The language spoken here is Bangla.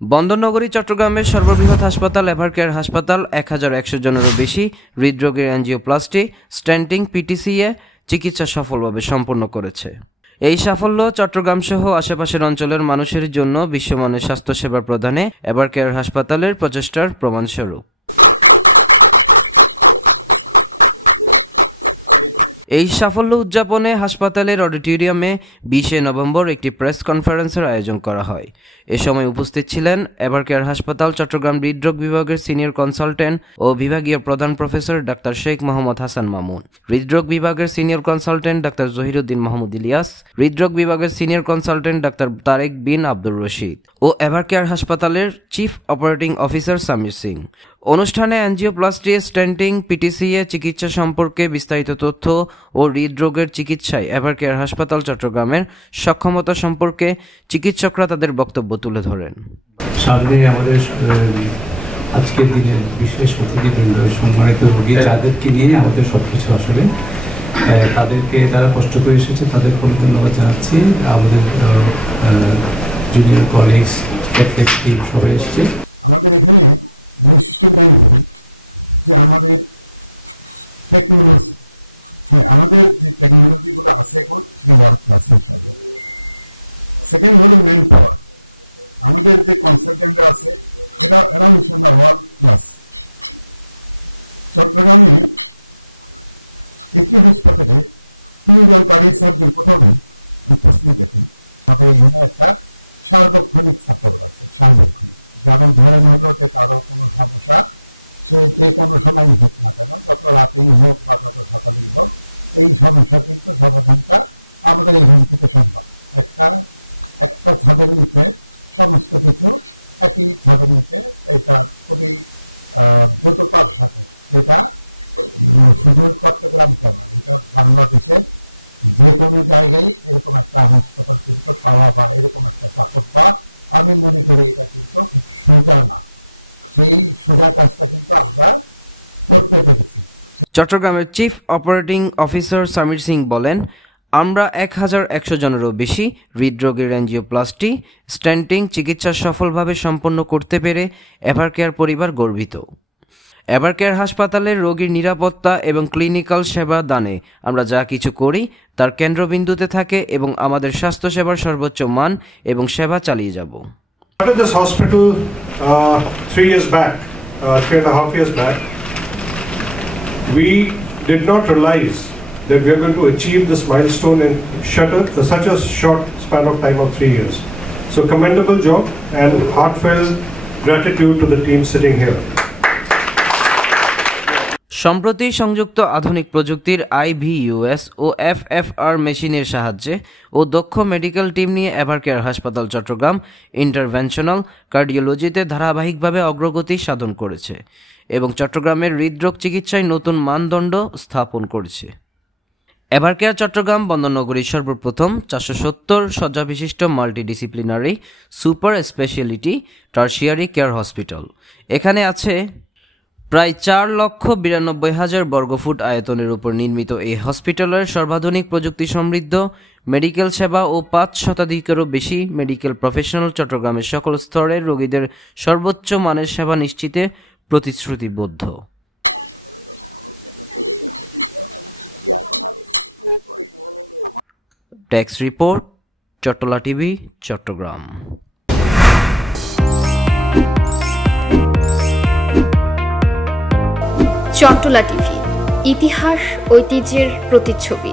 বন্দরনগরী চট্টগ্রামের সর্ববৃহৎ হাসপাতাল এভারকেয়ার হাসপাতাল ১,১০০ জনেরও বেশি হৃদরোগের অ্যাঞ্জিওপ্লাস্টি, স্ট্যান্টিং, পিটিসিএ চিকিৎসা সফলভাবে সম্পন্ন করেছে। এই সাফল্য চট্টগ্রামসহ আশেপাশের অঞ্চলের মানুষের জন্য বিশ্বমানের স্বাস্থ্যসেবা প্রদানে এভারকেয়ার হাসপাতালের প্রচেষ্টার প্রমাণস্বরূপ। এই সাফল্য উদযাপনে হাসপাতালের অডিটোরিয়ামে ২০ নভেম্বর একটি প্রেস কনফারেন্সের আয়োজন করা হয়। এ সময় উপস্থিত ছিলেন এভারকেয়ার হাসপাতাল চট্টগ্রাম হৃদরোগ বিভাগের সিনিয়র কনসালটেন্ট ও বিভাগীয় প্রধান প্রফেসর ডাক্তার শেখ মোহাম্মদ হাসান মামুন, হৃদরোগ বিভাগের senior consultant doctor Jahiruddin Mahmud Ilias, হৃদরোগ বিভাগের senior consultant doctor Tarek Bin Abdur Rashid ও এভারকেয়ার হাসপাতালের chief operating officer Samir Singh. অনুষ্ঠানে অ্যাঞ্জিওপ্লাস্টি, স্ট্যান্টিং, পিটিসিএ চিকিৎসা সম্পর্কে বিস্তারিত তথ্য ও হৃদরোগের চিকিৎসায় এভারকেয়ার হাসপাতাল চট্টগ্রামের সক্ষমতা সম্পর্কে চিকিৎসকরা তাদের বক্তব্য তুলে ধরেন। সামনে আমাদের আজকের দিনে বিশেষ অতিথিবৃন্দ, সম্মানিত রোগী যাদেরকে নিয়ে আমাদের সবকিছু, আসলে তাদেরকে তারা কষ্ট করে এসেছে, তাদেরকে ধন্যবাদ জানাচ্ছি। আমাদের জুনিয়র কলিগস, প্রত্যেক টিম সবাই এসেছে। চট্টগ্রামের chief operating officer Samir Singh বলেন, আমরা ১,১০০ জনেরও বেশি হৃদরোগের অ্যাঞ্জিওপ্লাস্টি, স্ট্যান্টিং চিকিৎসা সফলভাবে সম্পন্ন করতে পেরে এভারকেয়ার পরিবার গর্বিত। এভারকেয়ার হাসপাতালের রোগীর নিরাপত্তা এবং ক্লিনিক্যাল সেবা দানে আমরা যা কিছু করি তার কেন্দ্রবিন্দুতে থাকে এবং আমাদের স্বাস্থ্যসেবার সর্বোচ্চ মান এবং সেবা চালিয়ে যাব। This hospital 3.5 years back, we did not realize that we are going to achieve this milestone in such a short span of time of 3 years. So commendable job and heartfelt gratitude to the team sitting here. সম্প্রতি সংযুক্ত আধুনিক প্রযুক্তির IVUS ও FFR মেশিনের সাহায্যে ও দক্ষ মেডিকেল টিম নিয়ে এভারকেয়ার হাসপাতাল চট্টগ্রাম ইন্টারভেনশনাল কার্ডিওলজিতে ধারাবাহিকভাবে অগ্রগতি সাধন করেছে এবং চট্টগ্রামের হৃদরোগ চিকিৎসায় নতুন মানদণ্ড স্থাপন করেছে। এভারকেয়ার চট্টগ্রাম বন্দরনগরীর সর্বপ্রথম ৪৭০ শয্যা বিশিষ্ট multidisciplinary super speciality tertiary care hospital. এখানে আছে প্রায় ৪,৯২,০০০ বর্গফুট আয়তনের উপর নির্মিত এই হসপিটালের সর্বাধুনিক প্রযুক্তি সমৃদ্ধ মেডিকেল সেবা ও ৫ শতাধিকেরও বেশি মেডিকেল প্রফেশনাল চট্টগ্রামের সকল স্তরের রোগীদের সর্বোচ্চ মানের সেবা নিশ্চিতে প্রতিশ্রুতিবদ্ধ। Desk report, Chattala TV, Chittagong. Chattala TV, ইতিহাস ঐতিহ্যের প্রতিচ্ছবি।